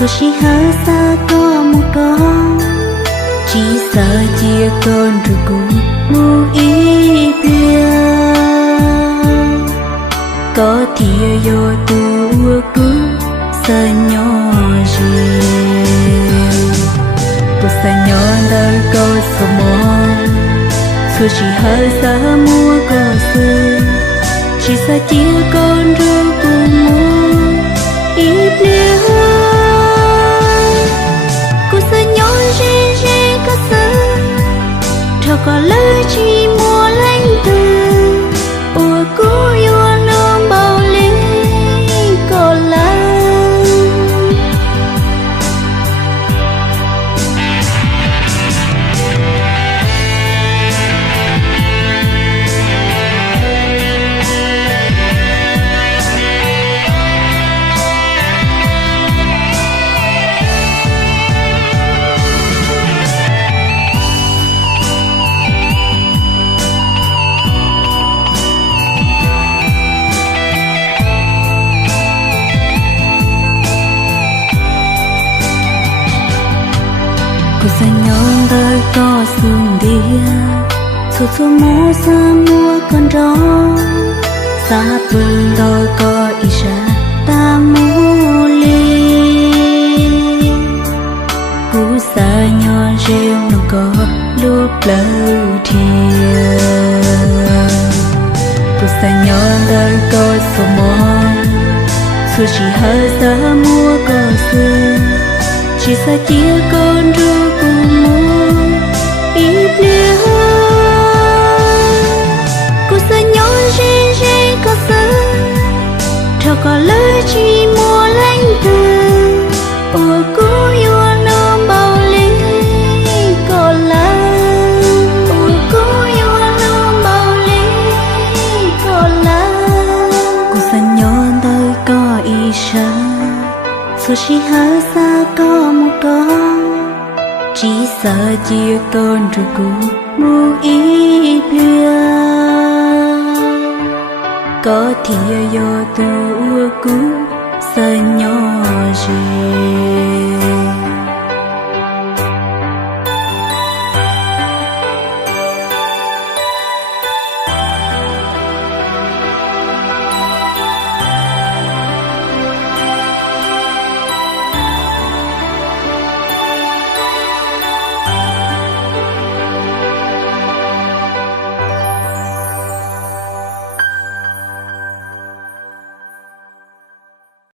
Thôi chỉ hở xa có một con, chỉ sợ chia con rồi cũng ngu ý bia. Có thìa vô tu cứ sợ nhỏ riêng, tôi sợ nhỏ đời có sợ mòn. Thôi chỉ hở xa mua có sự, chỉ sợ chia con rồi cũng ngu ý bia. Cho có lời chỉ mua lánh từ ủa cố yêu nương bao lý có lắm. Cô sẽ nhon đời có sương đĩa, số số mô xa mua con gió, xa phương đôi có ý ra ta mô ly. Cú xa nhon rêu nó có lúc lâu thiêng. Cô sẽ nhon đời có số mòn, số chỉ hơi xa mua có sương, chỉ sợ chia con rồi cùng môi ý bia. Cô sợ nhỏ rê có sợ, cho có lời chỉ mua lánh từ ủa cố yêu nôm bao lý có lắm. Ủa cố yêu nôm bao lý có lắm. Cô sợ nhỏ đời có ý sợ, số chỉ hở xa có một con, chỉ sợ chia con rồi cũng ngu ý bia. Có thìa vô tu cũng sợ nhỏ riêng.